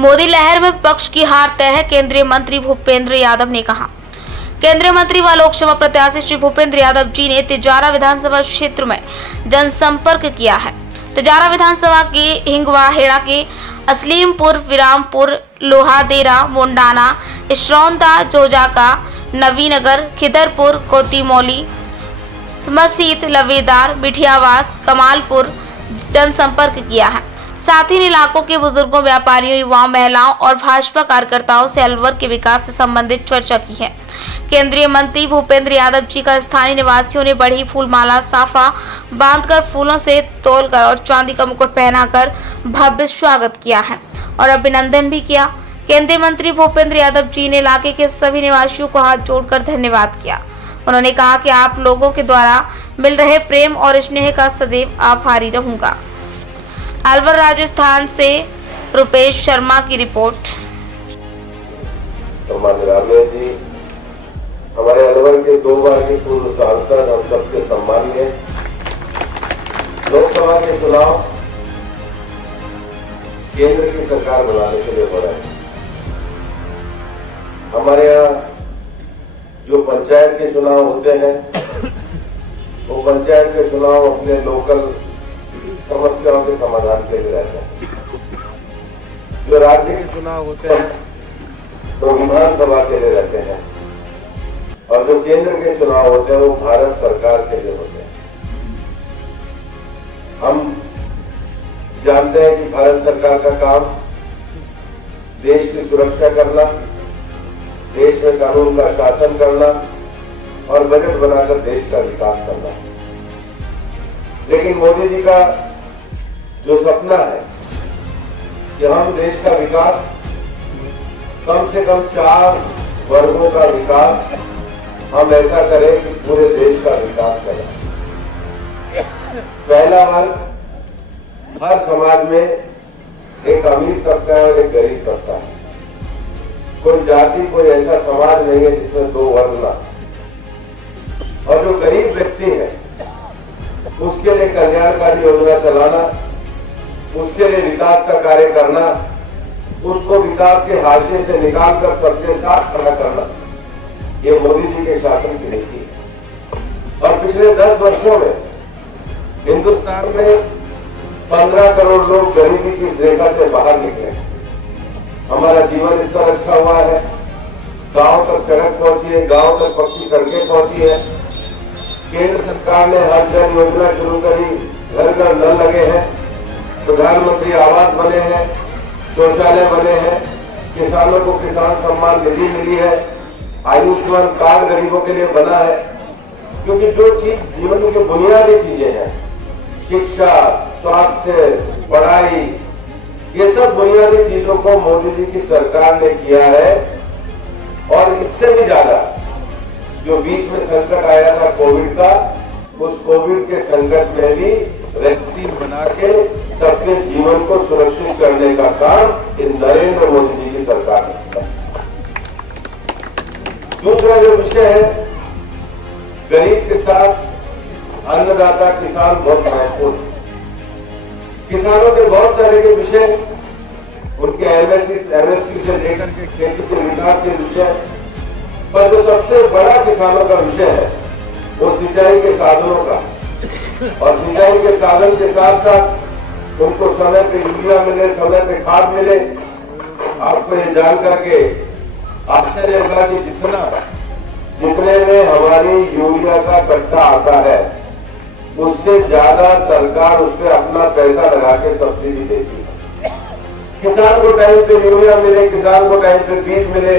मोदी लहर में विपक्ष की हार तय है, केंद्रीय मंत्री भूपेंद्र यादव ने कहा। केंद्रीय मंत्री व लोकसभा प्रत्याशी श्री भूपेंद्र यादव जी ने तिजारा विधानसभा क्षेत्र में जनसंपर्क किया है। तिजारा विधानसभा के हिंगवाहेड़ा के असलीमपुर, विरामपुर, लोहादेरा, मुंडाना, इसरौंदा, जोजाका, नवीनगर, खिदरपुर, कोतीमौली, मसीत, लवेदार, मिठियावास, कमालपुर जनसंपर्क किया है। साथ ही इन इलाकों के बुजुर्गों, व्यापारियों, युवाओं, महिलाओं और भाजपा कार्यकर्ताओं से अलवर के विकास से संबंधित चर्चा की है। केंद्रीय मंत्री भूपेंद्र यादव जी का स्थानीय निवासियों ने बड़ी फूलमाला, साफा बांधकर, फूलों से तोलकर और चांदी का मुकुट पहनाकर भव्य स्वागत किया है और अभिनंदन भी किया। केंद्रीय मंत्री भूपेंद्र यादव जी ने इलाके के सभी निवासियों को हाथ जोड़कर धन्यवाद किया। उन्होंने कहा कि आप लोगों के द्वारा मिल रहे प्रेम और स्नेह का सदैव आभारी रहूंगा। अलवर राजस्थान से रुपेश शर्मा की रिपोर्ट। जी, हमारे अलवर के 2 बार के पूर्व सांसद, हम सबके सम्मानीय लोकसभा के चुनाव केंद्र की सरकार बनाने के लिए हो रहे हैं। हमारे यहाँ जो पंचायत के चुनाव होते हैं, वो पंचायत के चुनाव अपने लोकल समस्याओं के समाधान के लिए रहते हैं। जो राज्य के चुनाव होते हैं वो विधानसभा के लिए रहते हैं और जो केंद्र के चुनाव होते हैं वो भारत सरकार के लिए होते हैं। हम जानते हैं कि भारत सरकार का काम देश की सुरक्षा करना, देश में कानून का शासन करना और बजट बनाकर देश का विकास करना। लेकिन मोदी जी का जो सपना है कि हम देश का विकास, कम से कम 4 वर्गों का विकास हम ऐसा करें कि पूरे देश का विकास करें। पहला वर्ग, हर समाज में एक अमीर तबका है और एक गरीब तबका है। कोई जाति, कोई ऐसा समाज नहीं है जिसमें 2 वर्ग ना। और जो गरीब व्यक्ति है उसके लिए कल्याणकारी योजना चलाना, उसके लिए विकास का कार्य करना, उसको विकास के हाशिए से निकालकर सबके साथ खड़ा करना, ये मोदी जी के शासन की नीति है। और पिछले 10 वर्षों में हिंदुस्तान में 15 करोड़ लोग गरीबी की इस रेखा से बाहर निकले। हमारा जीवन स्तर अच्छा हुआ है, गांव तक सड़क पहुंची है, गांव तक पक्की सड़कें पहुंची है। केंद्र सरकार ने हर जन योजना शुरू करी, घर घर नल लगे हैं, प्रधानमंत्री आवास बने हैं, शौचालय बने हैं, किसानों को किसान सम्मान निधि मिली है, आयुष्मान कार्ड गरीबों के लिए बना है। क्योंकि जो चीज जीवन की बुनियादी चीजें हैं, शिक्षा, स्वास्थ्य, पढ़ाई, ये सब बुनियादी चीजों को मोदी जी की सरकार ने किया है। और इससे भी ज्यादा जो बीच में संकट आया था कोविड का, उस कोविड के संकट में भी वैक्सीन बना के सबके जीवन को सुरक्षित करने का काम इन नरेंद्र मोदी जी की सरकार ने किया। दूसरा जो विषय है, गरीब के साथ अन्नदाता किसान बहुत महत्वपूर्ण। किसानों के बहुत सारे के विषय, उनके एमएसपी से लेकर के खेती के विकास के विषय, पर जो सबसे बड़ा किसानों का विषय है वो सिंचाई के साधनों का। और सिंचाई के साधन के साथ साथ उनको समय पे यूरिया मिले, समय पे खाद मिले। आपको ये जान करके आश्चर्य होगा कि जितने में हमारी यूरिया का कट्टा आता है, उससे ज्यादा सरकार उस पर अपना पैसा लगा के सब्सिडी देती है। किसान को टाइम पे यूरिया मिले, किसान को टाइम पे बीज मिले,